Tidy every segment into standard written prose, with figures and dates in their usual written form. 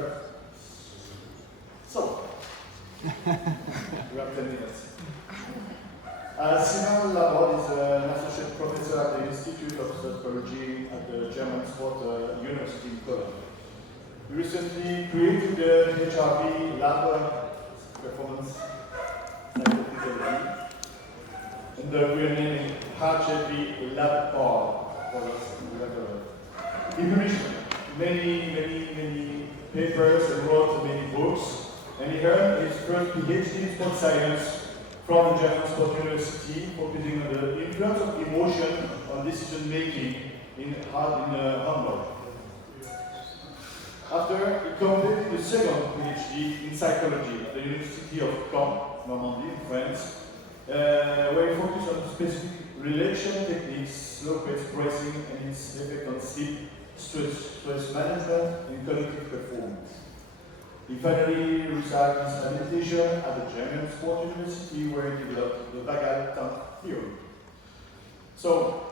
here. So, we have 10 minutes. Sylvain Laborde is an associate professor at the Institute of Psychology at the German Sport University in Cologne. We recently created the HRV lab, performance psychophysiology, and we are naming HRV lab for this. He published many papers and wrote many books, and he earned his first PhD in sport science from the German Sport University, focusing on the influence of emotion on decision making in Hamburg. After, he completed the second PhD in psychology at the University of Caen, Normandy, in France, where he focused on specific relation techniques, slow-paced pricing, and its effect on sleep, stress management, and cognitive performance. He finally received his habilitation at the German Sport University, where he developed the vagal tank theory. So,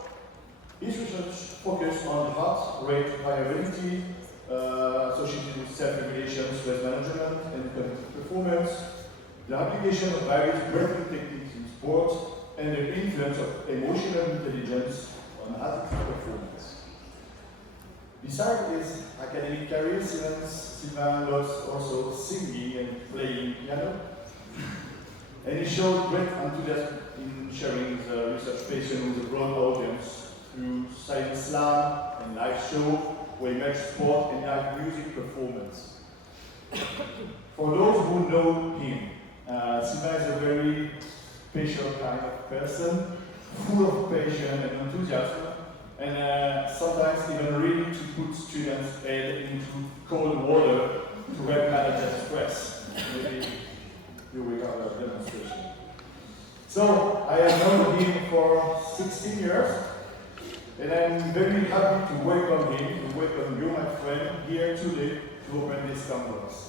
his research focused on heart rate variability associated with self-regulation, stress management, and cognitive performance, the application of various breathing techniques in sports, and the influence of emotional intelligence on athletic performance. Besides his academic career, Sylvain loves also singing and playing piano, and he showed great enthusiasm in sharing his research passion with a broad audience through science slam and live show, where he merged sport and live music performance. For those who know him, Sylvain is a very special kind of person, full of passion and enthusiasm, and sometimes even ready to put students' head into cold water to help manage their stress. Maybe you will have a demonstration. So, I have known him for 16 years, and I'm very happy to welcome him, to welcome you, my friend, here today to open this campus.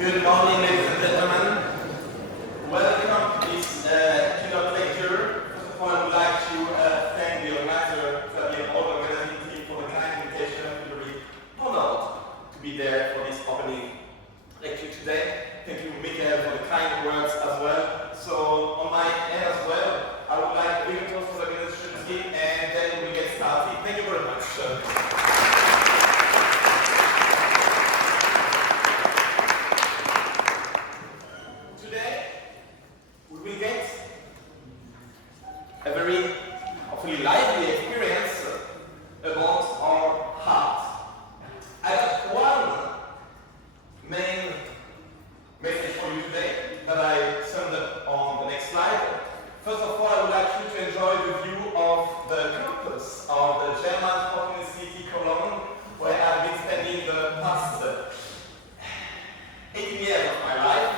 Good morning, ladies and gentlemen. Welcome to this keynote lecture. First of all, I would like to thank the organizer, the whole organizing team, for the kind invitation. I'm really honored to be there for this opening lecture today. Thank you, Mickaël, for the kind words as well. So, on my end as well, I would like to give a applause for the organization team, and then we get started. Thank you very much. German-spoken city Cologne, where I've been spending the past 18 years of my life.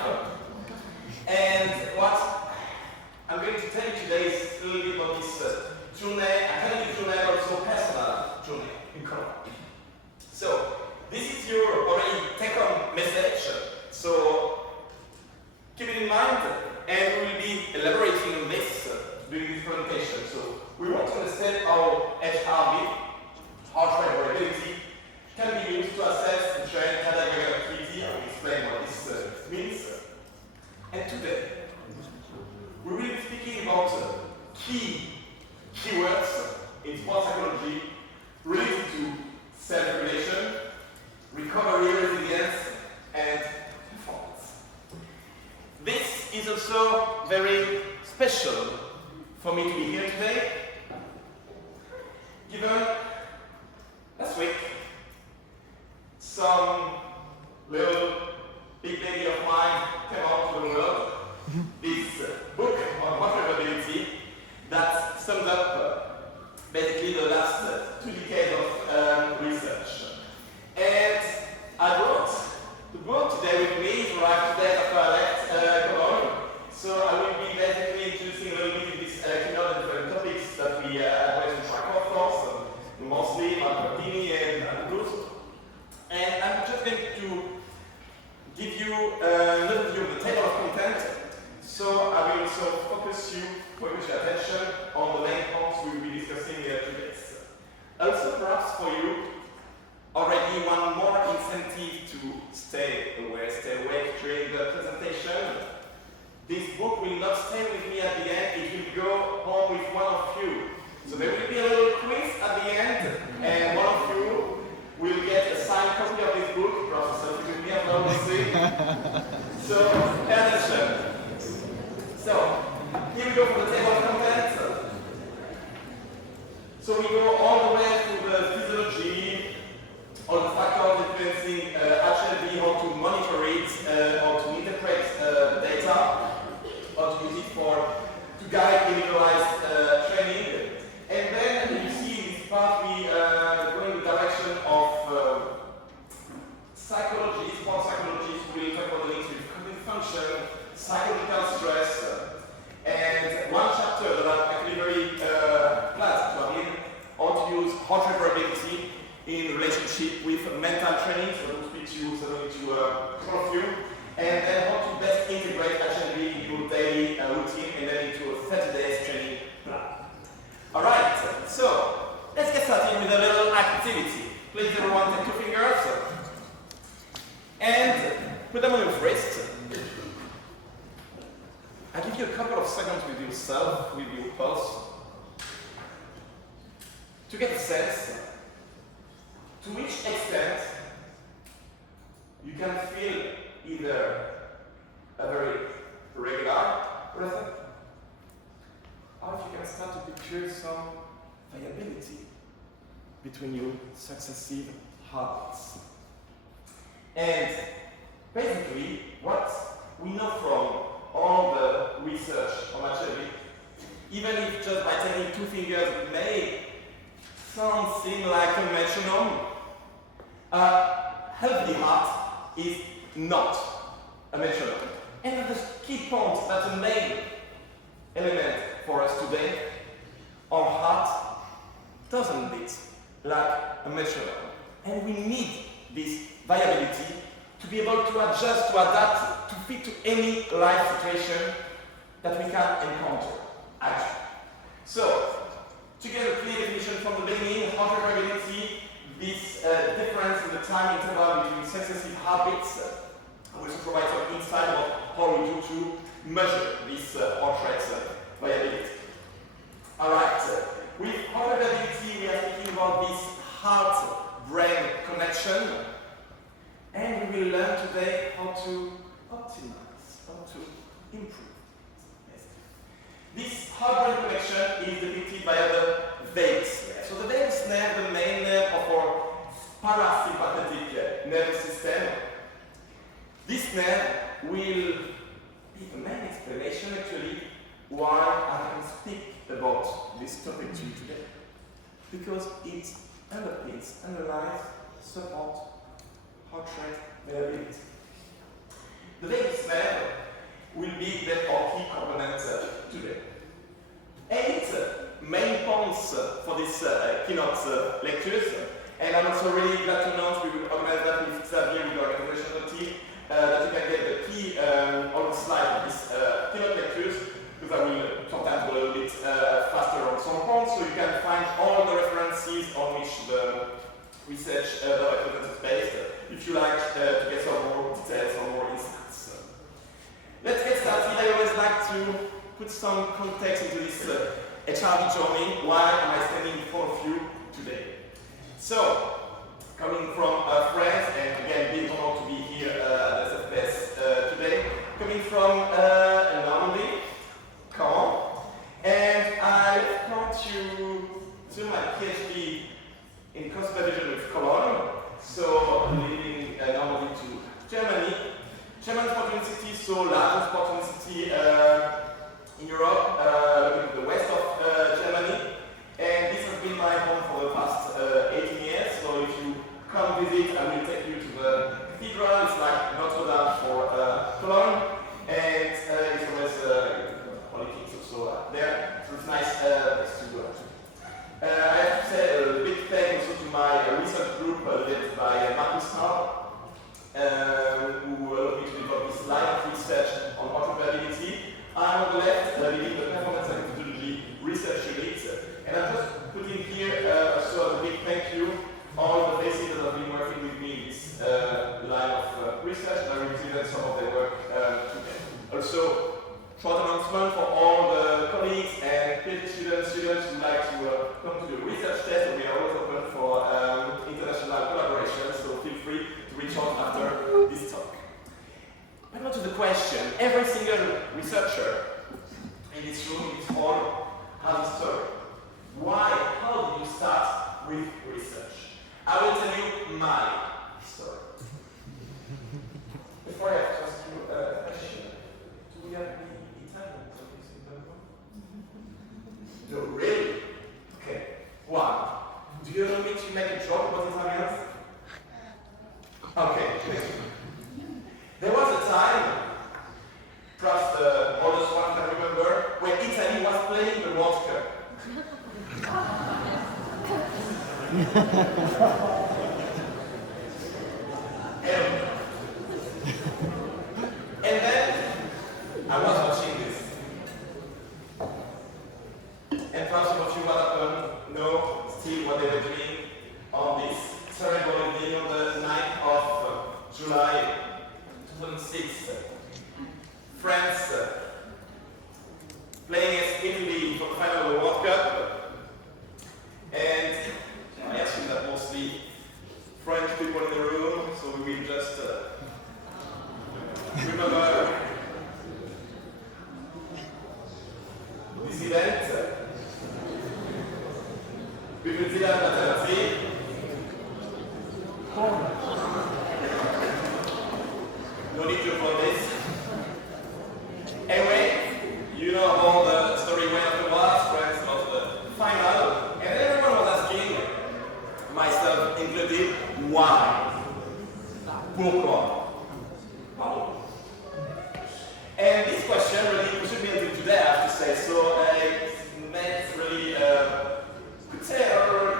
And what I'm going to tell you today is a little bit about this journey, academic journey, but also personal journey in Cologne. So, this is your already take-home message. So, keep it in mind, and we will be elaborating on this during this presentation. So, we want to understand how HRV, heart rate variability, can be used to assess the trend cardiac activity. I will explain what this means. And today, we will be speaking about keywords in sports psychology related to self-regulation, recovery resilience, and performance. This is also very special for me to be here today, given last week some little big baby of mine came out to the world. This book on heart rate variability that sums up basically the last 2 decades of research. And I brought the book today with me. It arrived today after I left Cologne. So I will be basically introducing a little bit of this Keynote and different topics that we address in track of course, mostly Martini and Bruce. And I'm just going to give you an overview of the table of content. So I will also focus your attention on the main points we will be discussing today. Also, perhaps for you, already one more incentive to stay aware, stay awake during the presentation. This book will not stay with me at the end, it will go home with one of you. So there will be a little quiz at the end, and one of you will get a signed copy of this book, Professor, with me, obviously. So, pay attention. So, here we go for the table of content. So we go all the way through the physiology, all the factors influencing HRV, how to monitor it, how to interpret data, how to use it to guide individualized training. And then you see in this part we go in the direction of psychology, sports psychology. So we'll talk about the links with cognitive function, psychological stress, and one chapter that I'm actually very glad to have in, how to use heart rate variability in relationship with mental training, so I will speak to you, to all of you, and then how to best integrate HRV into daily routine and then into a 30 days training plan. Alright, so let's get started with a little activity. Please everyone take 2 fingers and put them on your wrist. I'll give you a couple of seconds with yourself, with your pulse, to get a sense to which extent you can feel either a very regular rhythm, or if you can start to picture some variability between your successive heartbeats. And basically, what we know from all the research on HRV, even if just by taking 2 fingers may something like a metronome, a healthy heart is not a metronome. And the key point, that's the main element for us today, our heart doesn't beat like a metronome. And we need this variability to be able to adjust, to adapt, to fit to any life situation that we can encounter, actually. So, to get a clear definition from the beginning, heart rate variability, this difference in the time interval between successive heartbeats, I will also provide some insight about how we do to measure this heart rate variability. Alright, with heart rate variability, we are speaking about this heart-brain connection, and we will learn today how to optimize, how to improve. This heart-brain connection is depicted by the vagus nerve. So the vagus nerve, the main nerve of our parasympathetic nervous system. This nerve will be the main explanation actually why I can speak about this topic to you today. because it underlies, support heart rate variability. The vagus nerve will be the key component today. 8 main points for this keynote lectures, and I'm also really glad to announce we will organize that with Xavier, with the organizational team, that you can get the key on the slide of this keynote lectures, because I will sometimes go a little bit faster on some points, so you can find all the references on which the research that I present is based, if you like to get some more details or more insights. Let's get started. I always like to put some context into this HRV journey. Why am I standing in front of you today? So, coming from France, and again, being honored to be here at SFPS today, coming from Normandy, Caen, and I come to do my PhD in computer vision with Cologne, so leaving Normandy to Germany. German sport university, so largest sport university in Europe, looking at the west of Germany, and this has been my home for the past 18 years, so if you come visit, I will take you to the cathedral. It's like Notre Dame for Cologne, and it's always politics also there, so it's nice to go. I have to say a big thank also to my research group led by Marcus Hall, who allowed me to develop this line of research on heart rate variability. I'm on the left leading the performance and methodology research unit, and I'm just putting here also a big thank you all the faces that have been working with me in this line of research, and I will present some of their work today. Also, short announcement for all the colleagues and PhD students who like to come to the research test. We are always open for international collaboration, so feel free to reach out after this talk. But now to the question. Every single researcher in this room, in this hall, has a story. Why? How did you start with research? I will tell you my story. Before I have to ask you a question, do we have any Italian topics in the room? No, really? Okay. One. Do you allow me to make a joke about Italians? Okay. There was a time, perhaps the oldest one can remember, when Italy was playing the World Cup. And then I was watching this. And perhaps some of you what happened know still what they were doing on this ceremony day on the 9th of July 2006. France playing against Italy for the final of the World Cup. And I assume that mostly French people in the room, so we will just remember this event. We will see that at no need to applaud this. Anyway, you know how the story went afterwards. France lost the final, and everyone was asking, myself included, why? Pourquoi? Pardon. And this question really pushed me until today, I have to say. So it meant really, could say,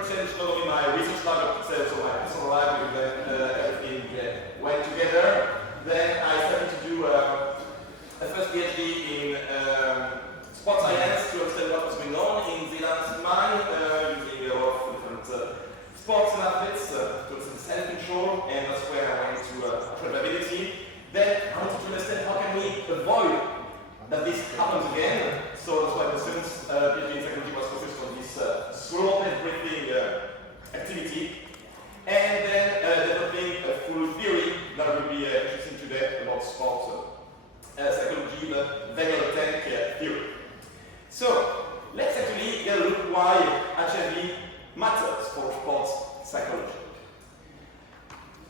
changed not only my research life, but could say also my personal life, when everything went together. Then I started to do a first PhD in sport science to understand what was going on in Zealand's mind, using a lot of different sports and athletes to understand self-control, and that's where I went to probability. Then I wanted to understand how can we avoid that this happens again. So that's why the students' PhD in psychology was focused on this slow breathing activity. And then developing a full theory that will be interesting today about sport psychology, the Wenger tank theory. So let's actually get a look why HRV matters for sports psychology.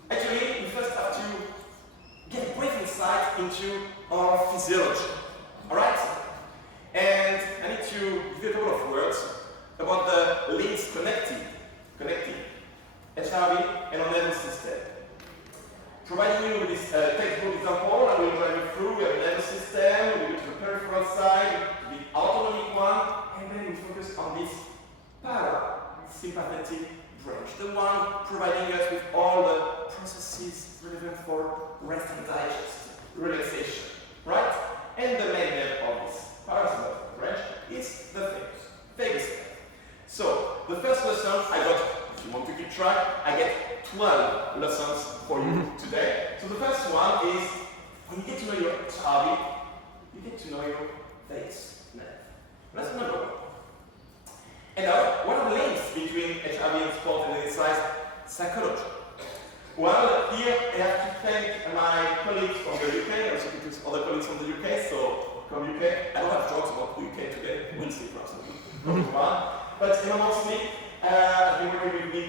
Actually, we first have to get a brief insight into our physiology. Alright? And I need to give you a couple of words about the links connected the one providing us with all the processes relevant for rest and digest, relaxation, right? And the main name of this parasympathetic branch is the vagus nerve. So, the first lesson I got, if you want to keep track, I get 12 lessons for you today. So the first one is, when you get to know your HRV, you get to know your vagus nerve. Lesson number 1. And now, what are the links between HRV and sport and exercise psychology? Well, here I have to thank my colleagues from the UK, also because other colleagues from the UK, so from UK, I don't have jokes about the UK today, we'll see perhaps. But mostly, I've been working with me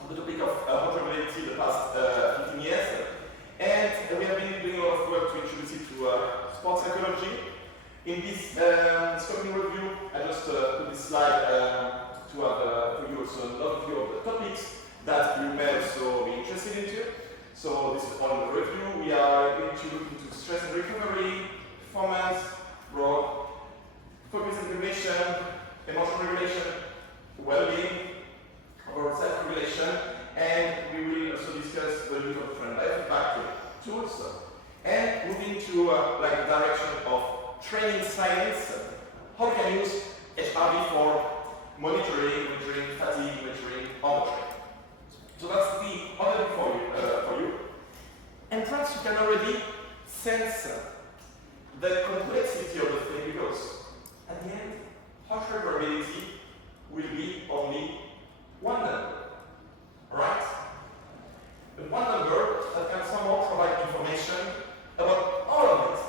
on the topic of heart rate variability the past 15 years, and we have been doing a lot of work to introduce it to sports psychology. In this scoping review, I just put this slide to have for you also an overview of the topics that you may also be interested into. So this is all in the review. We are going to look into stress and recovery, performance, broad, focus and regulation, emotional regulation, well-being, or self-regulation, and we will also discuss the use of different life tools, and move into like the direction of training science, how we can use HRV for monitoring, fatigue, overtraining. So that's the other for you. And perhaps you can already sense the complexity of the thing, because at the end, heart rate variability will be only one number, alright? But one number that can somehow provide information about all of it.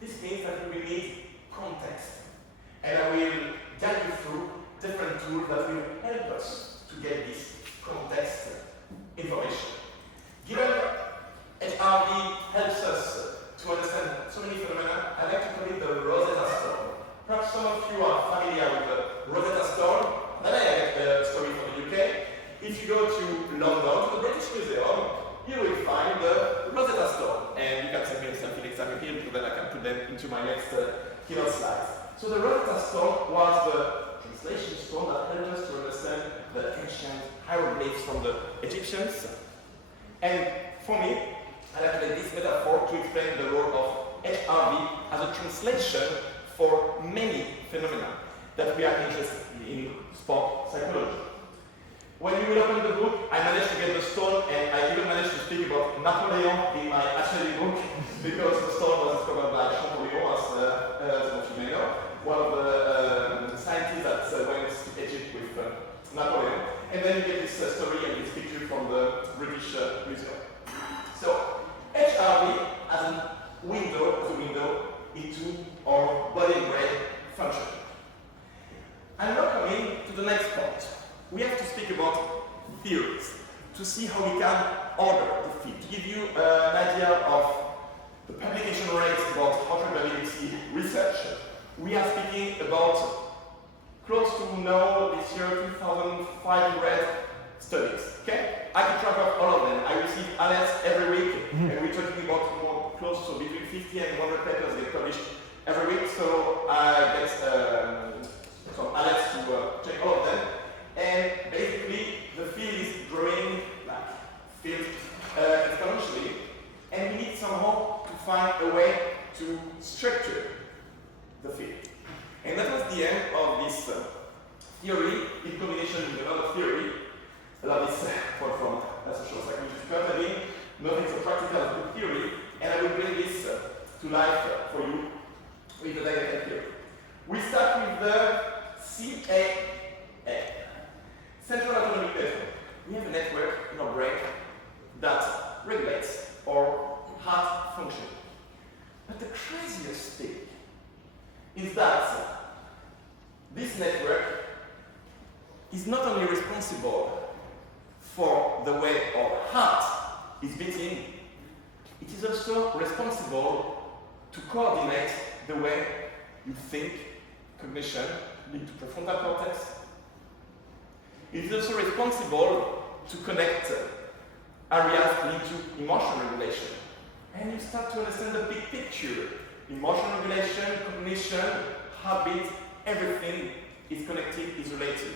This means that we will need context, and I will guide you through different tools that will help us to get this context information. Given HRV helps us to understand so many phenomena, I like to call it the Rosetta Stone. Perhaps some of you are familiar with the Rosetta Stone. Then I have a story from the UK. If you go to London, to the British Museum, you will find the Rosetta Stone. And you can send me a selfie next time here, because then I can put them into my next keynote slides. So the Rosetta Stone was the translation stone that helped us to understand the ancient hieroglyphs from the Egyptians. And for me, I like to make this metaphor to explain the role of HRV as a translation for many phenomena that we are interested in sport psychology. When you will open the book, I managed to get the stone, and I even managed to speak about Napoleon in my HRV book, because the stone was discovered by Champollion, as most of you may know, one of the scientists that went to Egypt with Napoleon. And then you get this story and this picture from the British Museum. So, HRV as a window into our body brain function. I'm now coming to the next point. We have to speak about theories to see how we can order the field. To give you an idea of the publication rates about heart rate variability research, we are speaking about close to now this year 2,500 studies. Okay? I keep track of all of them. I receive alerts every week, and we're talking about more close to between 50 and 100 papers get published every week. So I get some alerts to check all of them. And basically, the field is growing exponentially, and we need somehow to find a way to structure the field. And that was the end of this theory in combination with another theory. I love this quote from social psychologist Kurt, nothing so practical as good theory, and I will bring this to life for you with the dialectic theory. We start with the CAA, Central Autonomic Network. We have a network in our brain that regulates our heart function. But the craziest thing is that this network is not only responsible for the way our heart is beating, it is also responsible to coordinate the way you think, cognition, linked to prefrontal cortex. It is also responsible to connect areas linked to emotional regulation. And you start to understand the big picture. Emotional regulation, cognition, habit, everything is connected, is related.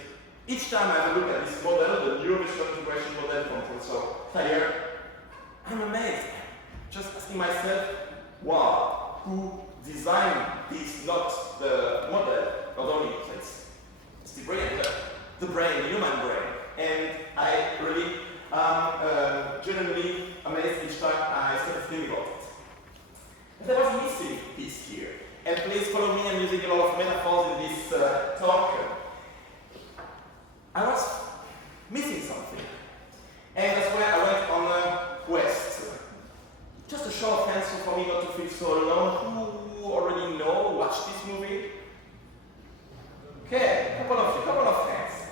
each time I have a look at this model, the neurovisual integration model from Professor Thayer, I'm amazed. Just asking myself, wow, who designed this, not the model, not only it's the brain, the brain, the human brain. And I really genuinely amazed each time I started thinking about it. And there was a missing piece here. And please follow me, I'm using a lot of metaphors in this talk. I was missing something. And that's why I went on a quest. Just a short answer for me not to feel so alone. Who already know, watch this movie? Okay, couple of hands.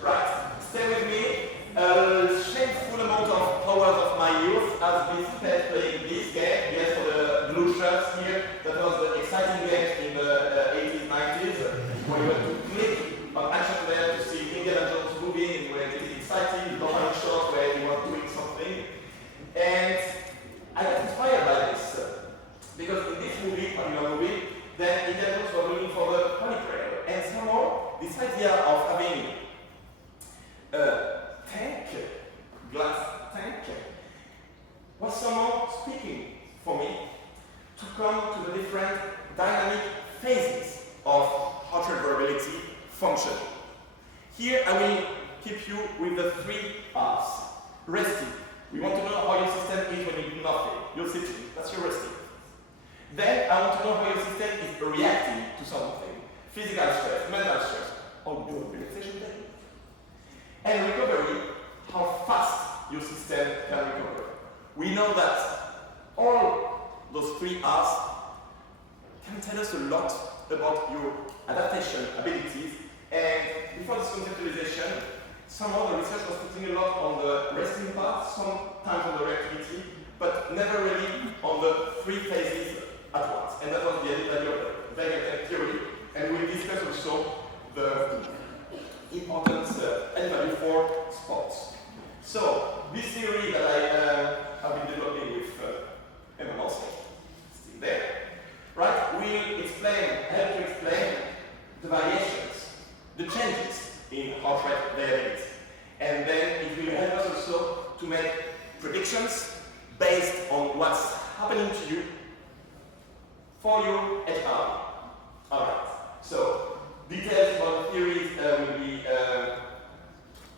Right, stay with me. A shameful amount of powers of my youth has been spent playing this game. Yes, for the blue shirts here. That was the exciting game in the 80s, 90s, where you had to click on action there to see Indiana Jones moving, and you were getting exciting, long shot where you were doing something. And I got inspired by this. Because in this movie, particular movie, then Indiana Jones were looking for the Holy Grail. And somehow, this idea of having a tank, glass tank, was somehow speaking for me to come to the different dynamic phases of heart rate variability function. Here I will keep you with the 3 R's. Resting. We want to know how your system is when you do nothing. You're sitting. That's your resting. Then I want to know how your system is reacting to something. Physical stress, mental stress. How you do a relaxation technique. And recovery, how fast your system can recover. We know that all those 3 R's can tell us a lot about your adaptation abilities. And before this conceptualization, somehow the research was putting a lot on the resting part, sometimes on the reactivity, but never really on the 3 phases at once. And that was the idea of the Wegener theory. And we discussed also the importance and value for sports. So, this theory that I have been developing with Emma Mosley, still there, right, will help to explain the variations, the changes in heart rate variability. And then it will help us also to make predictions based on what's happening to you for your HRV. Alright, so details about the theories will be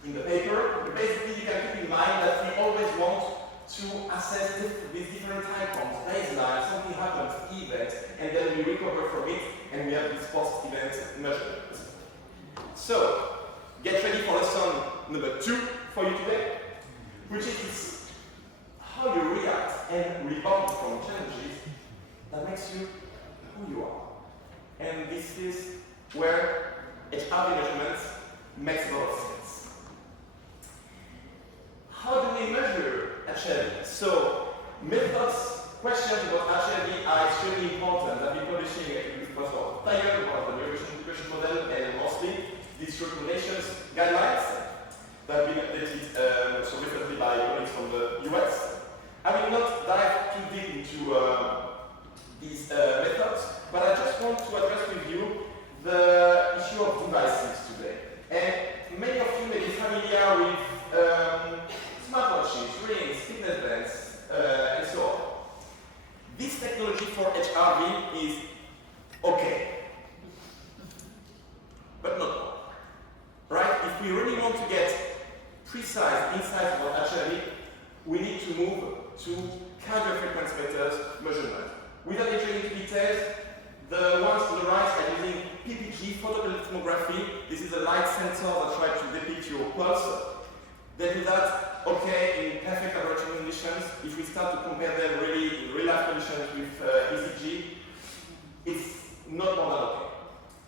in the paper. Basically, you can keep in mind that we always want to assess these different time points, baseline, something happens, event, and then we recover from it, and we have this post-event measurement. So, get ready for lesson number 2 for you today, which is how you react and rebound from challenges that makes you who you are. And this is where HRV measurements makes a lot of sense. How do we measure HRV? So, methods, questions about HRV are extremely important. I've been publishing with Professor Thayer about the neurovisual integration model and mostly these recommendations, guidelines that have been updated so recently by colleagues from the US. I will not dive too deep into these methods, but I just want to address with you the issue of devices today. And many of you may be familiar with smartwatches, rings, fitness bands, and so on. This technology for HRV is okay, but not more. Right? If we really want to get precise insights about HRV, we need to move to cardiac frequency meters measurement. Without entering into details, the ones to the right are using PPG, photoplethysmography. This is a light sensor that tries to depict your pulse. They do that, okay, in perfect laboratory conditions. If we start to compare them really in real-life conditions with ECG, it's not more than okay.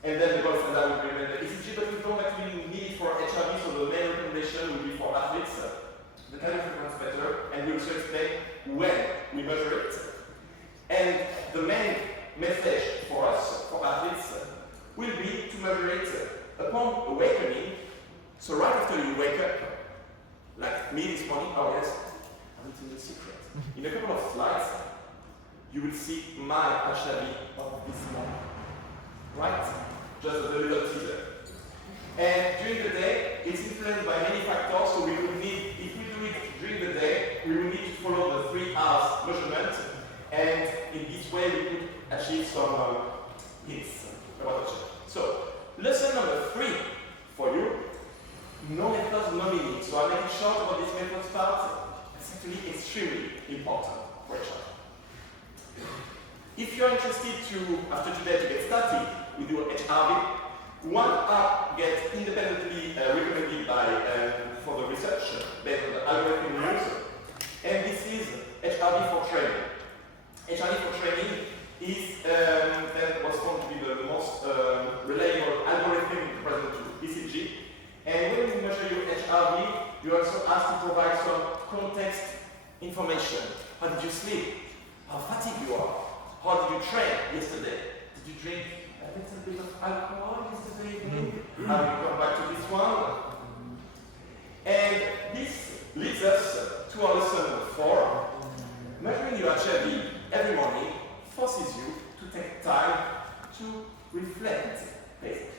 And then the gold standard will remain the ECG, but we don't actually need it for HRV, so the main recommendation will be for athletes, the cardiac frequency meter, and we also explain when we measure it. And the main message for us, for athletes, will be to measure it upon awakening. So right after you wake up, like me this morning, oh yes, I'm telling you a secret. In a couple of slides, you will see my HRV of this morning. Right? Just a little teaser. And during the day, it's influenced by many factors, so we would need, if we do it during the day, we will need to follow the 3 hours measurement, and in this way we could achieve some hits about the check. So, lesson number 3 for you, no methods, no meaning. So I'll make it short about this methods part. It's actually extremely important for HR. If you're interested to, after today, to get started with your HRV, one app gets independently recommended by, for the research based on the algorithm use, and this is HRV for training. HRV for training is that was found to be the most reliable algorithm present to ECG. And when you measure your HRV, you're also asked to provide some context information. How did you sleep? How fatigued you are? How did you train yesterday? Did you drink a little bit of alcohol yesterday evening? How do you come back to this one? And this leads us to our lesson number 4. Measuring your HRV every morning forces you to take time to reflect, basically.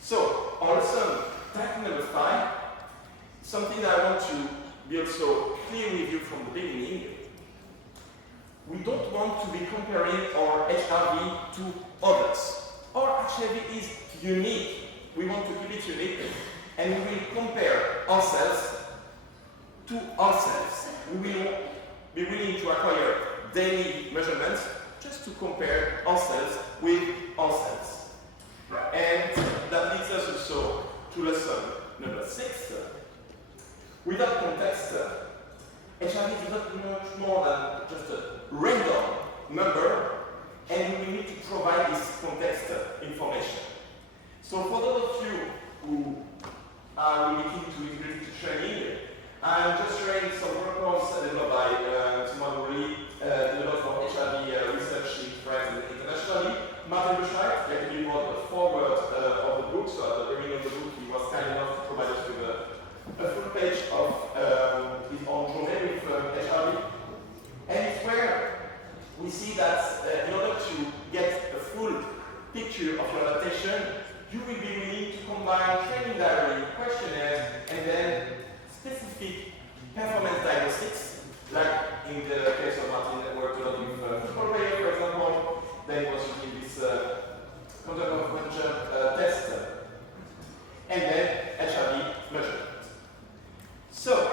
So, our lesson, type number 5, something I want to be also clear with you from the beginning. We don't want to be comparing our HRV to others. Our HRV is unique. We want to keep it unique, and we will compare ourselves to ourselves. We will be willing to acquire daily measurements just to compare ourselves with ourselves. And that leads us also to lesson number 6. Without context, HRV is not much more than just a random number, and we need to provide this context information. So for those of you who are looking to integrate to training, I'm just sharing some reports developed by someone who really developed for HRV research in France and internationally. Matéo Leray actually wrote the foreword of the book, so at the beginning of the book he was kind enough to provide us with a full page of his own journey with HRV. And it's where we see that in order to get a full picture of your adaptation, you will be willing to combine training diary, questionnaires, and then specific performance diagnostics, like in the case of Martin that worked a lot with football players, for example. Then was using this contact of puncher test, and then HRV measurement. So,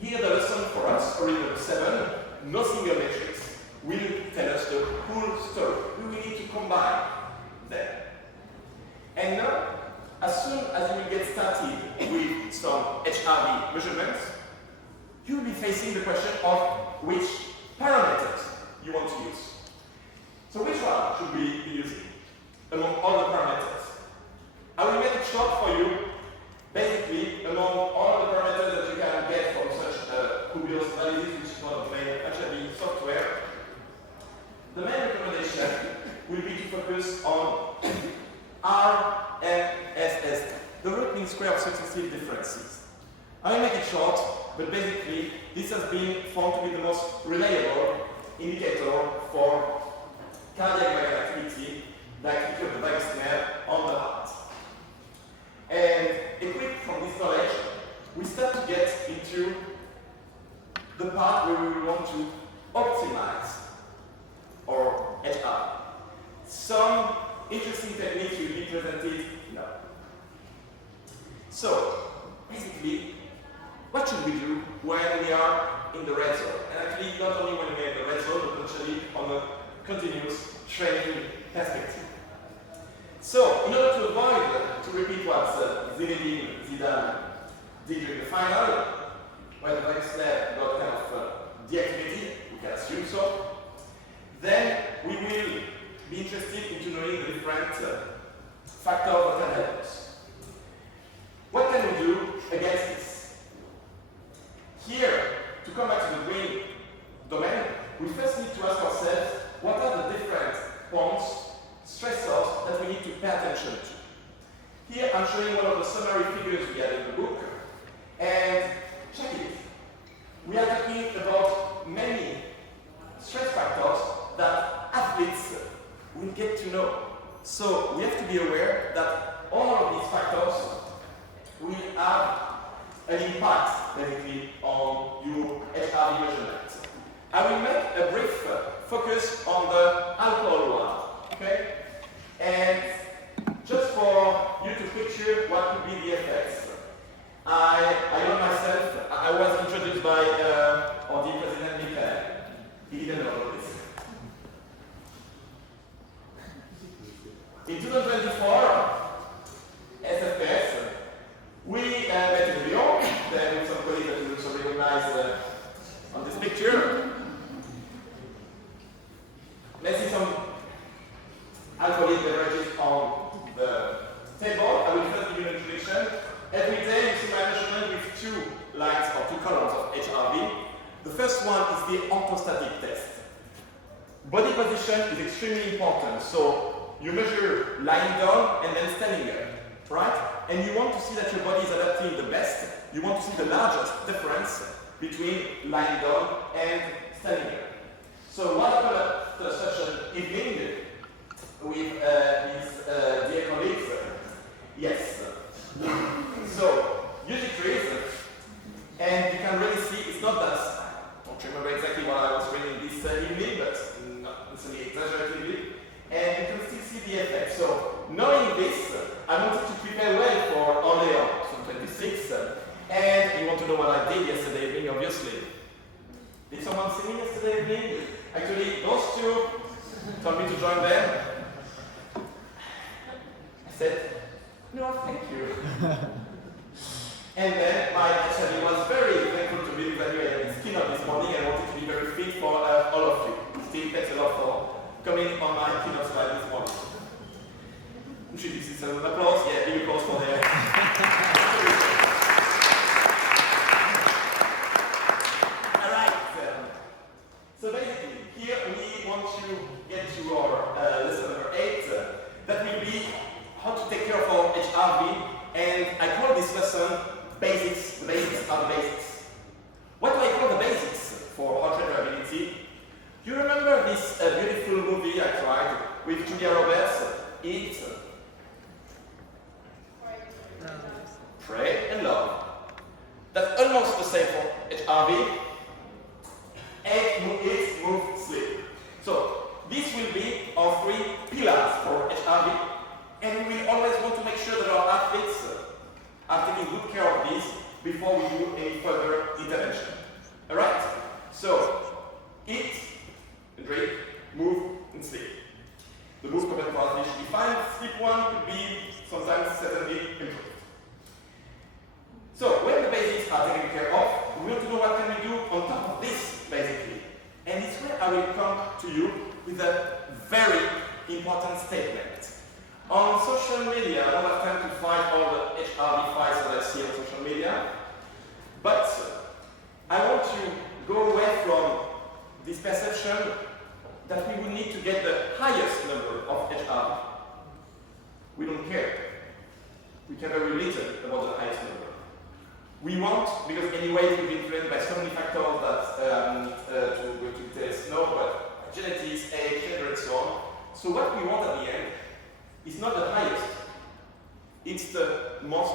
here the lesson for us, or number 7, no single metrics will tell us the whole story. We will need to combine them. And now, as soon as you will get started with some HRV measurements, you will be facing the question of which parameters you want to use. So which one should we be using among all the parameters? I will make it short for you. Basically, among all the parameters that you can get from such Kubios analysis, which is one of the main HRV software, the main recommendation will be to focus on RMSS, the root mean square of successive differences. I will make it short, but basically, this has been found to be the most reliable indicator for cardiac myocardial activity, the activity of the vagus nerve on the heart. And equipped from this knowledge, we start to get into the part where we want to optimize our HR. Some interesting techniques will be presented now. So, basically, what should we do when we are in the red zone? And actually, not only when we are in the red zone, but actually on a continuous training perspective. So, in order to avoid to repeat what Zinedine Zidane did during the final, where the vagus nerve got kind of deactivated, we can assume so, then we will be interested in knowing the different factors that can help us. What can we do against this? Here, to come back to the green domain, we first need to ask ourselves what are the different points, stressors that we need to pay attention to. Here I'm showing one of the summary figures we had in the book, and check it. We are talking about many stress factors that athletes will get to know. So we have to be aware that all will have an impact, basically, on your HRV measurement. I will make a brief focus on the alcohol one, okay? And just for you to picture what would be the effects. I know myself, I was introduced by our dear President Mickaël. He didn't know this. In 2024, SFPS, we met in Lyon, there with some colleagues that you also recognize on this picture. Let's see some alcoholic beverages on the table. I will first give you an introduction. Every day you see my measurement with two lines or two columns of HRV. The first one is the orthostatic test. Body position is extremely important. So you measure lying down and then standing up, right? And you want to see that your body is adapting the best. You want to see the largest difference between lying down and standing up. So what happened after such an evening with his dear colleagues? Yes. So you decrease, and you can really see it's not that. I don't remember exactly what I was reading this evening, but not necessarily exaggeratively. And you can still see the effect. So knowing this, I wanted to prepare well for Orle ans 26. And you want to know what I did yesterday evening, obviously. Did someone see me yesterday evening? Actually, those two told me to join them. I said, no, thank you. And then my HRV was very thankful to be evaluated his keynote this morning and wanted to be very fit for all of you. Still, thanks a lot for coming on my keynote slide this morning. Should this is an applause? Yeah, big applause for them. Alright. So basically, here we want to get to our lesson number 8. That will be how to take care of our HRV, and I call this lesson Basics. The basics are the basics. What do I call the basics for heart rate variability? Do you remember this beautiful movie I tried with Julia Roberts? Eat, Pray and Love. That's almost the same for HRV. Eat, move, sleep. So this will be our 3 pillars for HRV. And we will always want to make sure that our athletes are taking good care of these before we do any further intervention. Alright? So, eat, drink, move, and sleep. The move component for athletes should be fine. Sleep one could be sometimes certainly improved. So, when the basics are taken care of, we want to know what can we do on top of this, basically. And it's where I will come to you with a very important statement. On social media, I don't have time to fight all the HRV fights that I see on social media, but I want to go away from this perception that we would need to get the highest number of HRV. We don't care. We care very little about the highest number. We want, because anyway it will be influenced by so many factors that to test no, but genetics, age, gender, and so on. So what we want at the end is not the highest, it's the most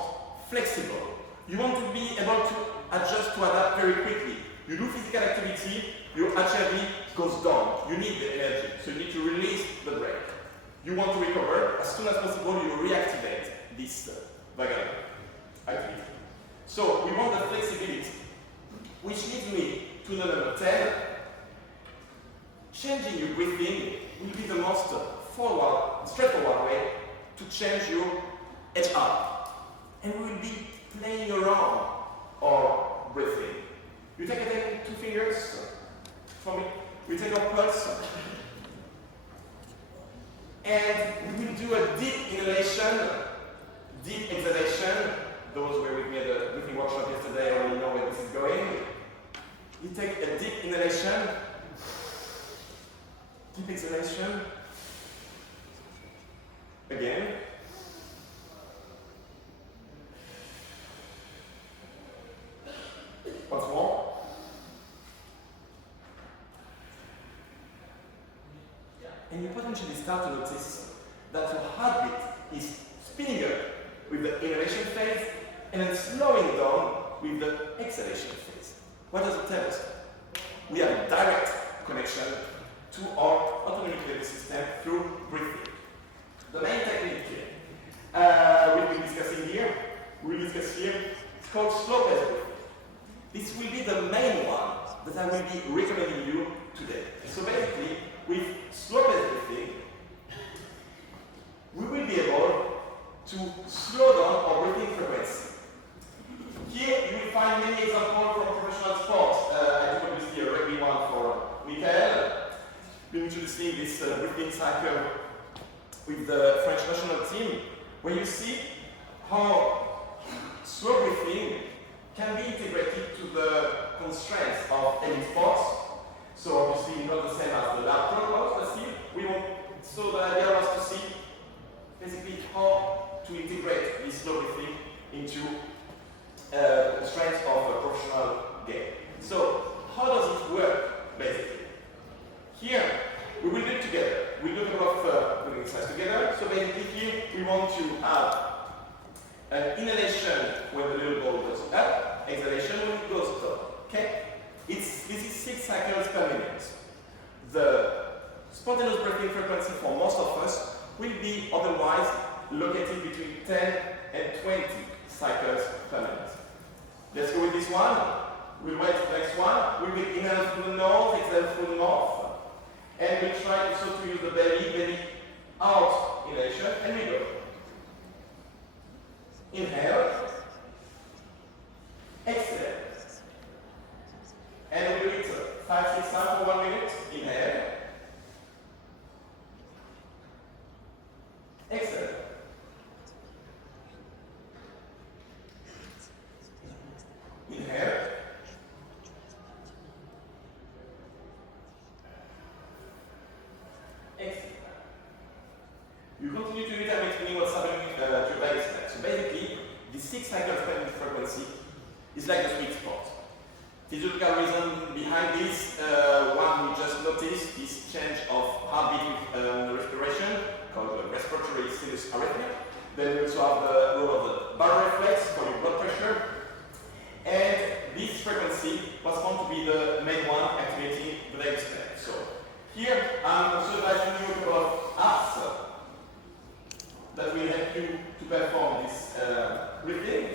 flexible. You want to be able to adjust, to adapt very quickly. You do physical activity, your HRV goes down. You need the energy, so you need to release the brake. You want to recover, as soon as possible you reactivate this vagal activity. So we want the flexibility, which leads me to the number 10. Changing your breathing will be the most straightforward way to change your HR. And we will be playing around our breathing. You take again 2 fingers for me. We take our pulse. And we will do a deep inhalation, deep exhalation. Those who were with me at the breathing workshop yesterday already know where this is going. You take a deep inhalation, deep exhalation. Again. Once more. And you potentially start to notice that your heartbeat is spinning up with the inhalation phase and then slowing down with the exhalation phase. What does it tell us? We have a direct connection to our autonomic nervous system through breathing. The main technique we've been discussing here, it's called slow paced breathing. This will be the main one that I will be recommending you today. So basically, with slow paced breathing, we will be able to slow down our breathing frequency. Here you will find many examples from professional sports. I think obviously a rugby one for Mickaël. We're introducing this breathing cycle with the French national team, where you see how slow breathing can be integrated to the constraints of any sports. So obviously not the same as the lab protocols, but still we want, so the idea was to see basically how to integrate this slow breathing into constraints of a professional game. So how does it work basically? Here we will do it together. We do a couple of doing exercises together. So basically here we want to have an inhalation when the little ball goes up, exhalation when it goes down. Okay? This is 6 cycles per minute. The spontaneous breathing frequency for most of us will be otherwise located between 10 and 20 cycles per minute. Let's go with this one. We'll wait for the next one. We will inhale through the nose, exhale through the mouth. And we'll try also to use the belly out inhalation, and we go. Inhale. Exhale. And we do it 5-6 times for 1 minute. Inhale. Exhale. Inhale. Exhale. You continue to determine what's happening to your body state. So basically, the 6 cycles per minute frequency is like the sweet spot. Physiological reason behind this, one we just noticed, this change of heartbeat with respiration, called the respiratory sinus arrhythmia. Then we also have the role of the barrel reflex for your blood pressure. And this frequency was found to be the main one activating the vagus nerve. So here I'm also advising you a couple of apps that will help you to perform this breathing.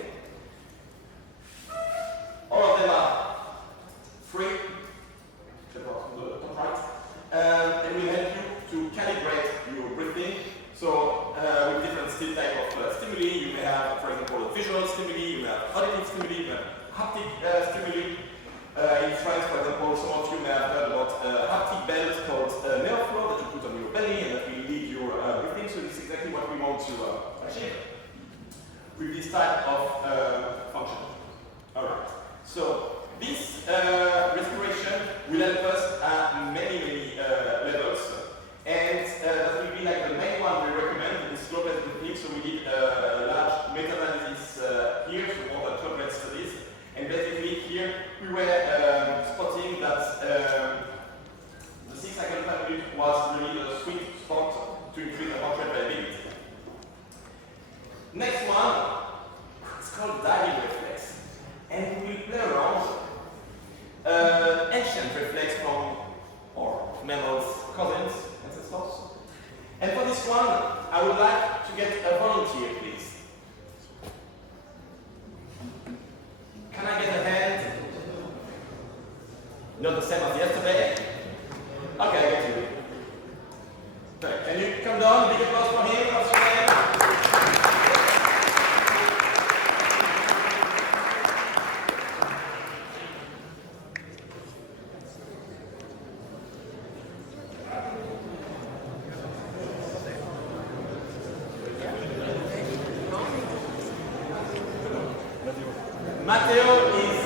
All of them are free, except on the top right, and will help you to calibrate your breathing. So with different type of stimuli, you may have, for example, visual stimuli, you may have auditive stimuli, you may have haptic stimuli. In France, for example, some of you may have heard about a haptic belt called NeoFlow that you put on your belly and that will lead your breathing. So this is exactly what we want to achieve with this type of function. Alright, so this respiration will help us at many levels, and that will be like the main one we recommend in this slow paced breathing. So we did a large meta-analysis here, so more than 12 studies, and basically here we were spotting that the 6 cycles per minute was really the sweet spot to increase the heart rate variability. Next one, it's called Diving Reflex, and we will play around ancient reflex from our mammals, cousins, ancestors. And for this one, I would like to get a volunteer, please. Can I get a hand? Not the same as yesterday? Okay, I get you. Okay, can you come down? Big applause for him. What's your name? Matéo is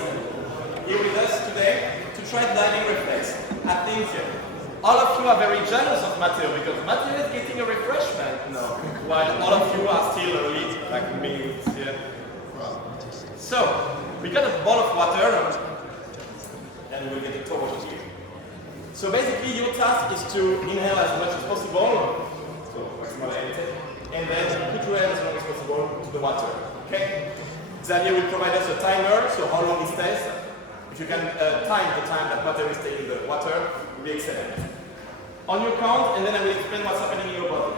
here with us today to try diving reflex. I think all of you are very jealous of Matéo because Matéo is getting a refreshment now, while all of you are still a bit like me here. So, we got a bottle of water and we'll get it over here. So basically your task is to inhale as much as possible, so maximal intake, and then put your hand as long as possible to the water. Okay? Xavier will provide us a timer, so how long he stays. If you can time the time that Matéo is staying in the water, it will be excellent. On your count, and then I will explain what's happening in your body.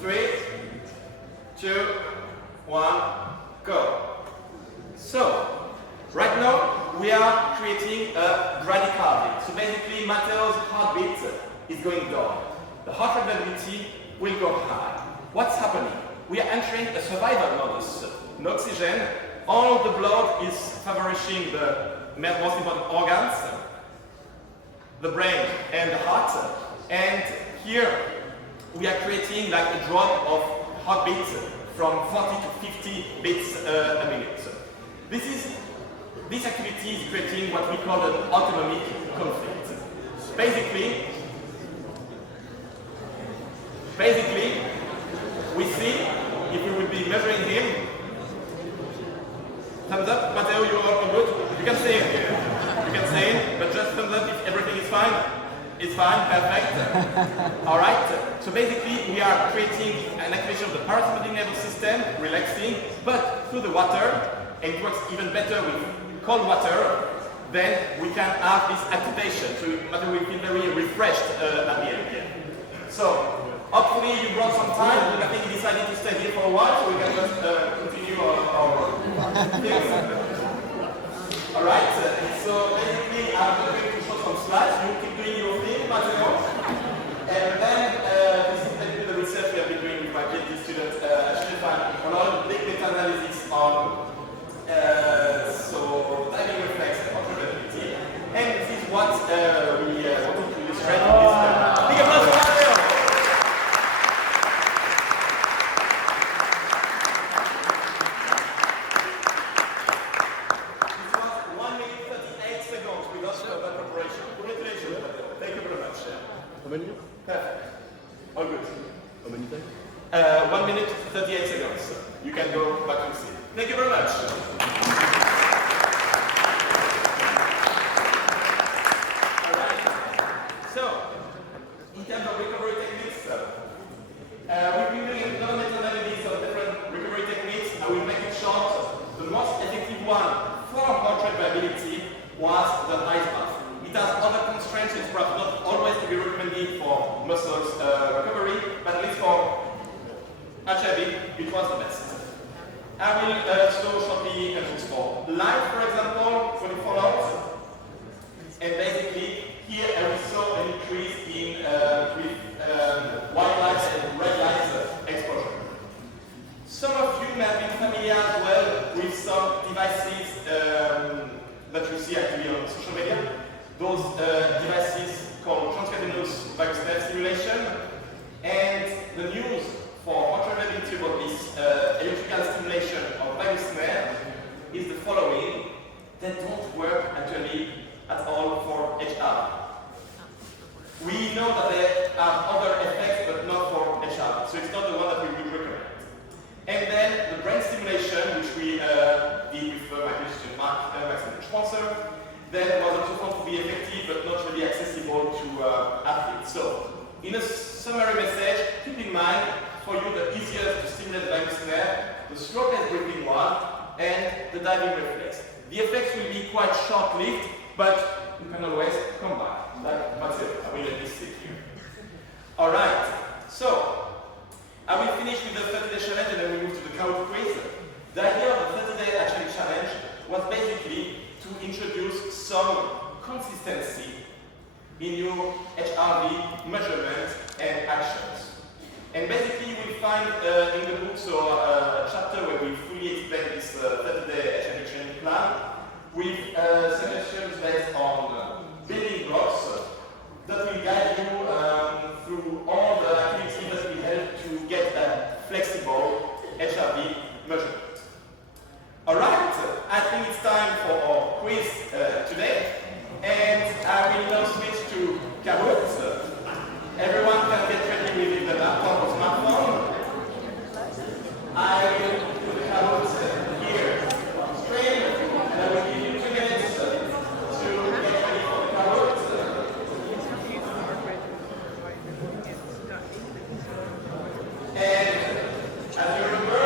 3, 2, 1, go. So, right now we are creating a bradycardia. So basically, Mateo's heartbeat is going down. The heart rate variability will go high. What's happening? We are entering a survival modus. No oxygen. All the blood is favorishing the most important organs, the brain and the heart. And here we are creating like a drop of heartbeat from 40 to 50 beats a minute. This activity is creating what we call an autonomic conflict. Basically, we see, if we will be measuring him, thumbs up, Matéo, you are good? You can say it. You can say it, but just thumbs up if everything is fine. It's fine, perfect. All right, so basically we are creating an activation of the parasympathetic nervous system, relaxing, but through the water, and it works even better with cold water, then we can have this activation. So Matéo will feel very refreshed at the end. So, hopefully you brought some time, but I think you decided to stay here for a while, so we can just continue our things. Alright, so basically I'm going to show some slides. You keep doing your thing, Matéo. And then this is basically the research we have been doing with my PhD student, Stefan, on all the big data analysis on diving reflex and observability. And this is what we wanted to illustrate in this big applause for Matéo. Perfect. All good. How many times? 1 minute, 38 seconds. You can go back to the seat. Thank you very much. Alright. So, in terms of recovery techniques, we've been doing a lot of meta-analysis of different recovery techniques. I will make it short. The most effective one for heart rate variability was the ice bath. It has other constraints, it's perhaps not always to be recommended for muscles recovery, but at least for HRV, it was the best. I will show shortly examples for light, for example, for the fallout. And basically, here we saw an increase in white lights and red lights exposure. Some of you may have been familiar as well with some devices that you see actually on social media. Those devices called transcutaneous vagus nerve stimulation, and the news for heart rate variability about this electrical stimulation of vagus nerve is the following: they don't work actually at all for HRV. We know that they have other effects, but not for HRV, so it's not the one that we would recommend. And then the brain stimulation, which we did with my physician Mickaël Campo, then was also found to be effective but not really accessible to athletes. So, in a summary message, keep in mind, for you the easiest to stimulate the vagus nerve, the slowest breathing one, and the diving reflex. The effects will be quite short-lived, but you can always come back. That's it. I will let this sit here. Alright, so I will finish with the 30-day challenge and then we move to the Kahoot Quizz. The idea of the 30-day HRV challenge was basically to introduce some consistency in your HRV measurements and actions. And basically you will find in the book a chapter where we fully explain this 30-day HRV training plan with suggestions based on building blocks that will guide you through all the activities that will help to get a flexible HRV measurement. Alright, I think it's time for our quiz today, and I will now switch to Kahoot. Everyone can get ready with the laptop or smartphone. I will do the Kahoot here on screen, and I will give you 2 minutes to get ready for the Kahoot. And as you remember,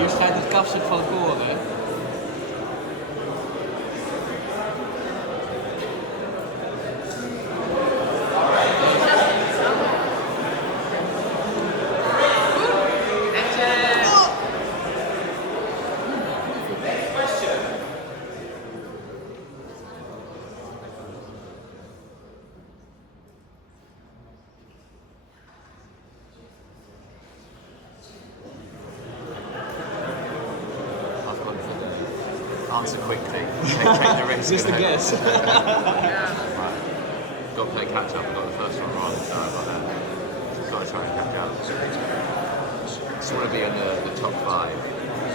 Hier schijnt het kapsel van koren, hè? Answer quickly. Take the risk. Just a guess. Right. Got to play catch up. I got the first one wrong. Sorry about that. Got to try and catch up. Just want to be in the top 5.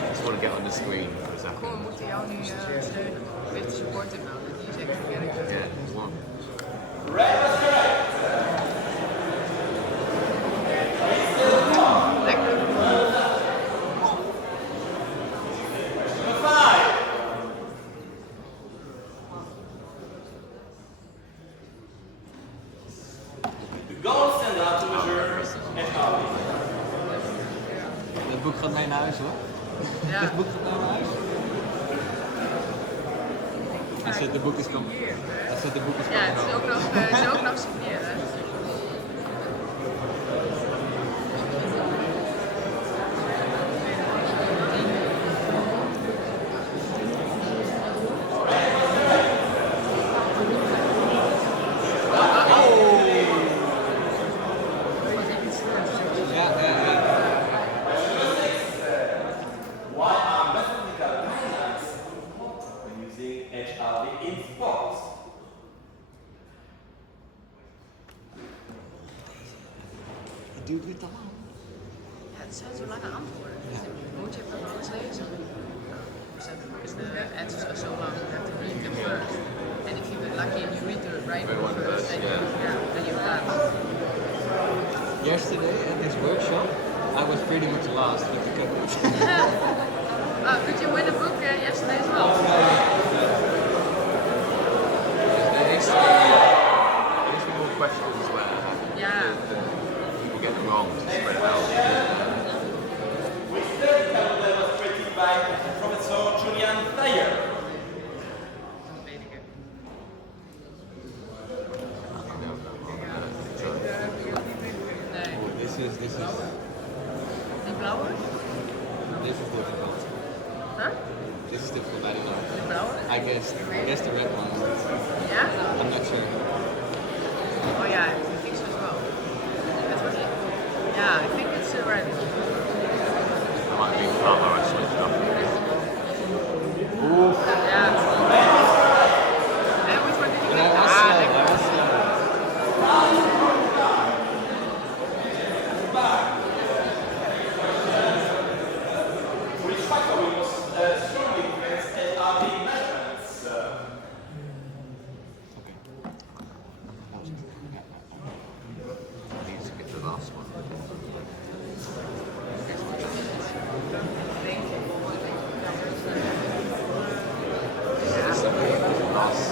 Just want to get on the screen for a second. We moeten jou nu steunen. Beetje supporten nou. Die is echt verkeerd. Yeah. One. Lekker. Het boek gaat mee naar huis, hoor. Ja. Het boek gaat mee naar huis. Hij zegt de boek is kom. Hij zegt de boek is kom. Ja, het is ook nog signeren. Why are mathematical guidelines important when using HRV in sports? Het duurt weer te lang. Ja, het zijn zo lange antwoorden. Moet je even alles lezen? Dus the answers are so long, you have to read them first. And if you get lucky and you read the right one first, then you pass. Yesterday at this workshop, I was pretty much lost with the Kahoot. Could you win a book yesterday as well? There's more questions where people get them wrong to spread it out. Which study Kahoot was created by Professor Julian Thayer. Weet ik het. Nee. This is Die blauwe? this is difficult. Huh? This is difficult. I don't know. Die blauwe? I guess the red one. Ja? I'm not sure. Oh ja, ik think so as well. That's what it, yeah, I think it's right. I might be clever, I switched off. Yeah. And which one did you And I get? was slow. I was slow. Which factor will most strongly influence HRV measurements? I need to get the last one. Last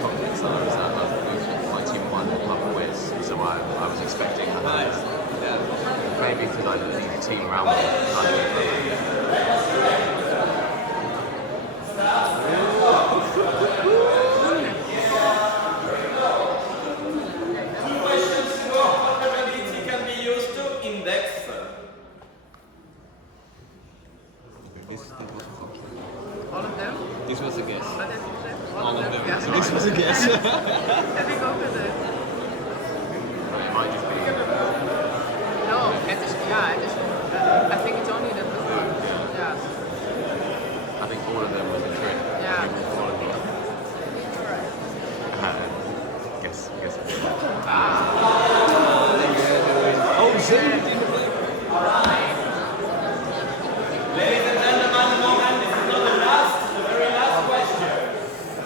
conference that I was at, my team won the pub quiz, so I was expecting a Nice. Yeah. maybe because I lead a team around me. Two questions to go. What probability can be used to index? This is difficult. All of them? This was a guess. Wat heb je gezegd? All of them. Ja, So this was a guess. heb ik ook gezegd. It might just be No, het is, I think it's only the blue one. Yeah. I think all of them was a trick. Yeah. All of them. Guess I did. Oh, 17. Ladies and gentlemen, moment, this is not the last, the very last question.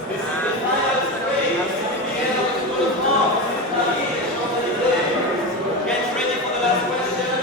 This is the final stage. This is the end of the School of Law. Get ready for the last question.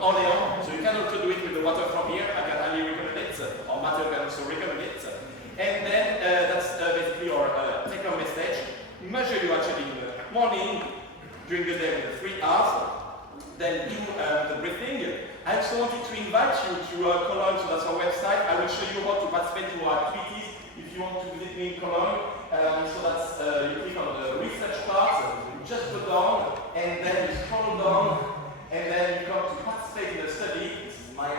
Orle ans, so you can also do it with the water from here. I can highly recommend it, or Matéo can also recommend it. And then that's basically your take-home message. Measure you actually in the morning, during the day with the 3 hours, then do the breathing. I also wanted to invite you to Cologne, so that's our website. I will show you how to participate to our activities if you want to visit me in Cologne. So that's, you click on the research part, you just go down, and then you scroll down, and then you come to participate in the study. This is my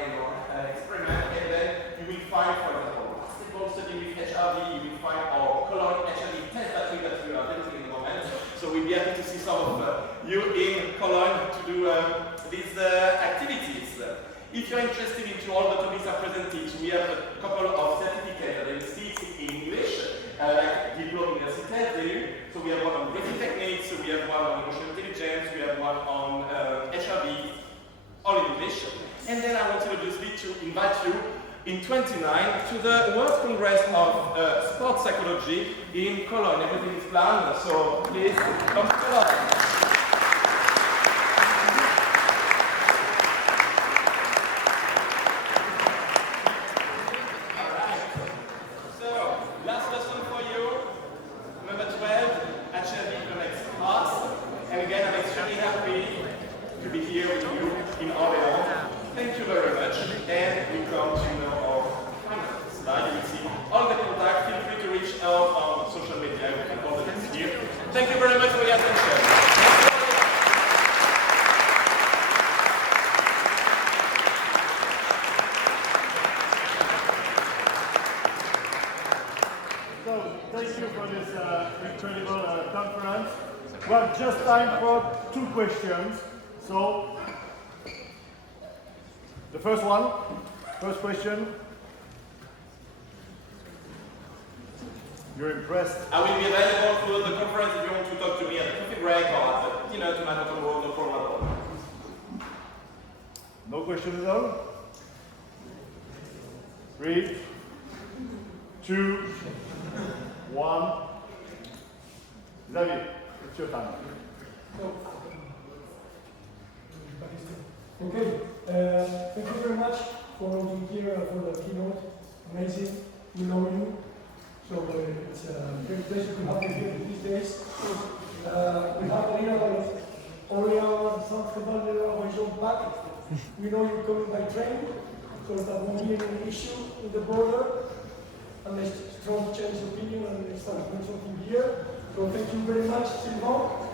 experiment, and then you will find, for example, basketball study with HRV, you will find our Cologne HRV test battery that we are developing in the moment. So we'll be happy to see some of you in Cologne to do these activities. If you're interested into all the topics I presented, we have a couple of certificates that you see in English, like Diplôme Universitaire. So we have one on breathing techniques, we have one on emotional intelligence, we have one on HRV, all in English. And then I wanted obviously to invite you in 29 to the World Congress of Sports Psychology in Cologne. Everything is planned, so please come to Cologne. Thank you very much for your attention. time for 2 questions. So, the first question. You're impressed. I will be available for the conference if you want to talk to me at the coffee break or at the Keynote to my hotel room, no problem at all. No question at all? 3, 2, 1. Xavier, it's your time. Okay, thank you very much for being here for the keynote. Amazing, we know you. So it's a great pleasure to have you here these days. We have Orle ans back. We know you're coming by train, so that won't be any issue with the border unless Trump changes opinion and they start doing something here. So thank you very much, Sylvain.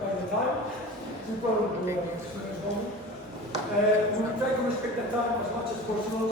By the time, we will try to respect the time as much as possible.